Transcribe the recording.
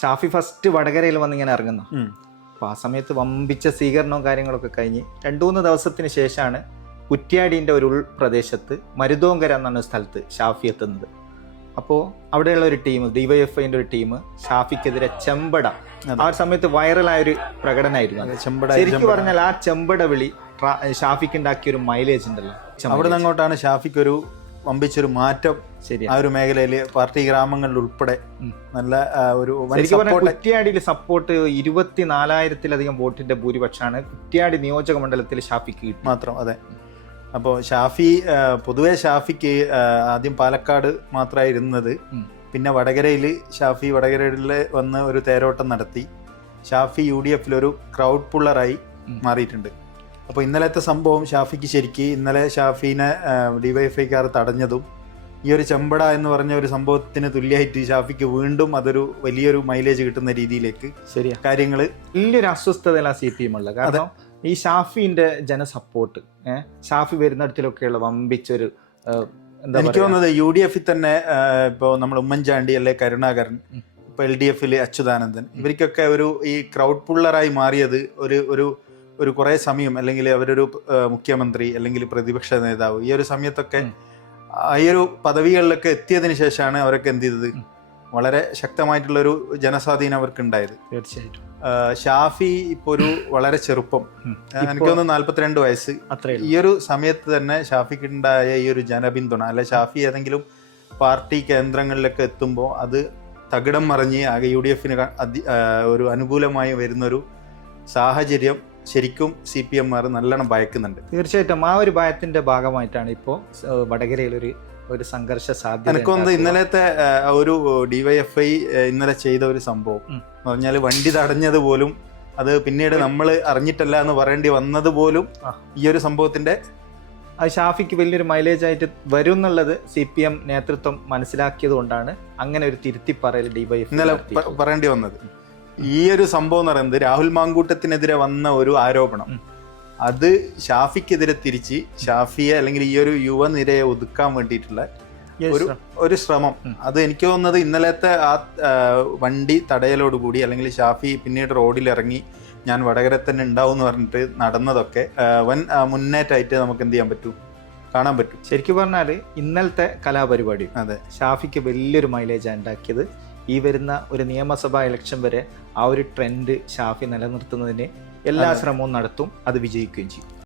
Shafi first വടകരയിൽ വന്ന് ഇങ്ങനെ ഇറങ്ങുന്നു. അപ്പോൾ ആ സമയത്ത് വമ്പിച്ച സ്വീകരണവും കാര്യങ്ങളൊക്കെ കഴിഞ്ഞ് രണ്ടു മൂന്ന് ദിവസത്തിന് ശേഷമാണ് കുറ്റ്യാടീന്റെ ഒരു ഉൾപ്രദേശത്ത് മരുതോങ്കര എന്നാണ് സ്ഥലത്ത് ഷാഫി എത്തുന്നത്. അപ്പോൾ അവിടെയുള്ള ഒരു ടീം ഡിവൈഎഫ്ഐന്റെ ഒരു ടീം ഷാഫിക്കെതിരെ ചെമ്പട. ആ ഒരു സമയത്ത് വൈറലായ ഒരു പ്രകടനമായിരുന്നു ചെമ്പട ശരിക്കും പറഞ്ഞാൽ ആ ചെമ്പട വിളി ഷാഫിക്ക് ഉണ്ടാക്കിയ ഒരു മൈലേജ് ഉണ്ടല്ലോ. അവിടെ നിന്ന് അങ്ങോട്ടാണ് ഷാഫിക്ക് ഒരു വമ്പിച്ചൊരു മാറ്റം ആ ഒരു മേഖലയിൽ പാർട്ടി ഗ്രാമങ്ങളിൽ ഉൾപ്പെടെ നല്ല ഒരു കുറ്റ്യാടിയിൽ സപ്പോർട്ട് ഇരുപത്തിനാലായിരത്തിലധികം വോട്ടിന്റെ ഭൂരിപക്ഷമാണ് കുറ്റ്യാടി നിയോജക മണ്ഡലത്തിൽ ഷാഫിക്ക് മാത്രം അതെ. അപ്പോൾ ഷാഫി പൊതുവെ ഷാഫിക്ക് ആദ്യം പാലക്കാട് മാത്രമായിരുന്നത് പിന്നെ വടകരയിൽ ഷാഫി വടകരയിൽ വന്ന് ഒരു തേരോട്ടം നടത്തി. ഷാഫി യു ഡി എഫിൽ ഒരു ക്രൗഡ് പുള്ളറായി മാറിയിട്ടുണ്ട്. അപ്പോൾ ഇന്നലത്തെ സംഭവം ഷാഫിക്ക് ശരിക്ക് ഇന്നലെ ഷാഫീനെ ഡിവൈഎഫ്ഐക്കാർ തടഞ്ഞതും ഈ ഒരു ചെമ്പട എന്ന് പറഞ്ഞ ഒരു സംഭവത്തിന് തുല്യമായിട്ട് ഷാഫിക്ക് വീണ്ടും അതൊരു വലിയൊരു മൈലേജ് കിട്ടുന്ന രീതിയിലേക്ക് ശരി കാര്യങ്ങൾ വലിയൊരു അസ്വസ്ഥതയിലാണ് സി പി എം ഉള്ളത്. കാരണം ഈ ഷാഫിന്റെ ജനസപ്പോർട്ട് ഷാഫി വരുന്നിടത്തിലൊക്കെയുള്ള വമ്പിച്ചൊരു എനിക്ക് തോന്നുന്നത് യു ഡി എഫിൽ തന്നെ ഇപ്പോൾ നമ്മൾ ഉമ്മൻചാണ്ടി അല്ലെ കരുണാകരൻ ഇപ്പോൾ ഇപ്പൊ എൽ ഡി എഫിൽ അച്യുതാനന്ദൻ ഇവർക്കൊക്കെ ഒരു ഈ ക്രൗഡ് പുള്ളറായി മാറിയത് ഒരു ഒരു ഒരു കുറേ സമയം അല്ലെങ്കിൽ അവരൊരു മുഖ്യമന്ത്രി അല്ലെങ്കിൽ പ്രതിപക്ഷ നേതാവ് ഈ ഒരു സമയത്തൊക്കെ ഈ ഒരു പദവികളിലൊക്കെ എത്തിയതിനു ശേഷമാണ് അവരൊക്കെ എന്ത് ചെയ്തത്? വളരെ ശക്തമായിട്ടുള്ള ഒരു ജനസ്വാധീനം അവർക്ക് ഉണ്ടായത് തീർച്ചയായിട്ടും ഷാഫി ഇപ്പൊ ഒരു വളരെ ചെറുപ്പം. എനിക്ക് തോന്നുന്നു നാല്പത്തിരണ്ട് വയസ്സ്. ഈ ഒരു സമയത്ത് തന്നെ ഷാഫിക്ക് ഉണ്ടായ ഈ ഒരു ജനപിന്തുണ അല്ലെ ഷാഫി ഏതെങ്കിലും പാർട്ടി കേന്ദ്രങ്ങളിലൊക്കെ എത്തുമ്പോൾ അത് തകിടം മറിഞ്ഞ് ആകെ യു ഡി എഫിന് ഒരു അനുകൂലമായി വരുന്നൊരു സാഹചര്യം ശരിക്കും സി പി എം നല്ലോണം ഭയക്കുന്നുണ്ട്. തീർച്ചയായിട്ടും ആ ഒരു ഭയത്തിന്റെ ഭാഗമായിട്ടാണ് ഇപ്പോൾ വടകരയിൽ ഒരു ഒരു സംഘർഷ സാധ്യത എനിക്കൊന്ന്. ഇന്നലത്തെ ഒരു ഡിവൈഎഫ്ഐ ഇന്നലെ ചെയ്ത ഒരു സംഭവം. എന്ന് പറഞ്ഞാൽ വണ്ടി തടഞ്ഞത് പോലും അത് പിന്നീട് നമ്മൾ അറിഞ്ഞിട്ടല്ല എന്ന് പറയേണ്ടി വന്നത് പോലും ഈ ഒരു സംഭവത്തിന്റെ അത് ഷാഫിക്ക് വലിയൊരു മൈലേജ് ആയിട്ട് വരും എന്നുള്ളത് സി പി എം നേതൃത്വം മനസ്സിലാക്കിയത് കൊണ്ടാണ് അങ്ങനെ ഒരു തിരുത്തി പറയൽ ഇന്നലെ ഡിവൈഎഫ് പറയേണ്ടി വന്നത്. ഈ ഒരു സംഭവം എന്ന് പറയുന്നത് രാഹുൽ മാങ്കൂട്ടത്തിനെതിരെ വന്ന ഒരു ആരോപണം. അത് ഷാഫിക്കെതിരെ തിരിച്ച് ഷാഫിയെ അല്ലെങ്കിൽ ഈ ഒരു യുവനിരയെ ഒതുക്കാൻ വേണ്ടിയിട്ടുള്ള ഒരു ഒരു ശ്രമം. അത് എനിക്ക് തോന്നുന്നത് ഇന്നലത്തെ ആ വണ്ടി തടയലോടുകൂടി അല്ലെങ്കിൽ ഷാഫി പിന്നീട് റോഡിൽ ഇറങ്ങി ഞാൻ വടകര തന്നെ ഉണ്ടാവും എന്ന് പറഞ്ഞിട്ട് നടന്നതൊക്കെ വൻ മുന്നേറ്റമായിട്ട് നമുക്ക് എന്ത് ചെയ്യാൻ പറ്റും? കാണാൻ പറ്റും. ശരിക്കും പറഞ്ഞാൽ ഇന്നലത്തെ കലാപരിപാടി അതെ. ഷാഫിക്ക് വലിയൊരു മൈലേജാണ് ഉണ്ടാക്കിയത്. ഈ വരുന്ന ഒരു നിയമസഭാ ഇലക്ഷൻ വരെ ആ ഒരു ട്രെൻഡ് ഷാഫി നിലനിർത്തുന്നതിന് എല്ലാ ശ്രമവും നടത്തും അത് വിജയിക്കുകയും ചെയ്യും.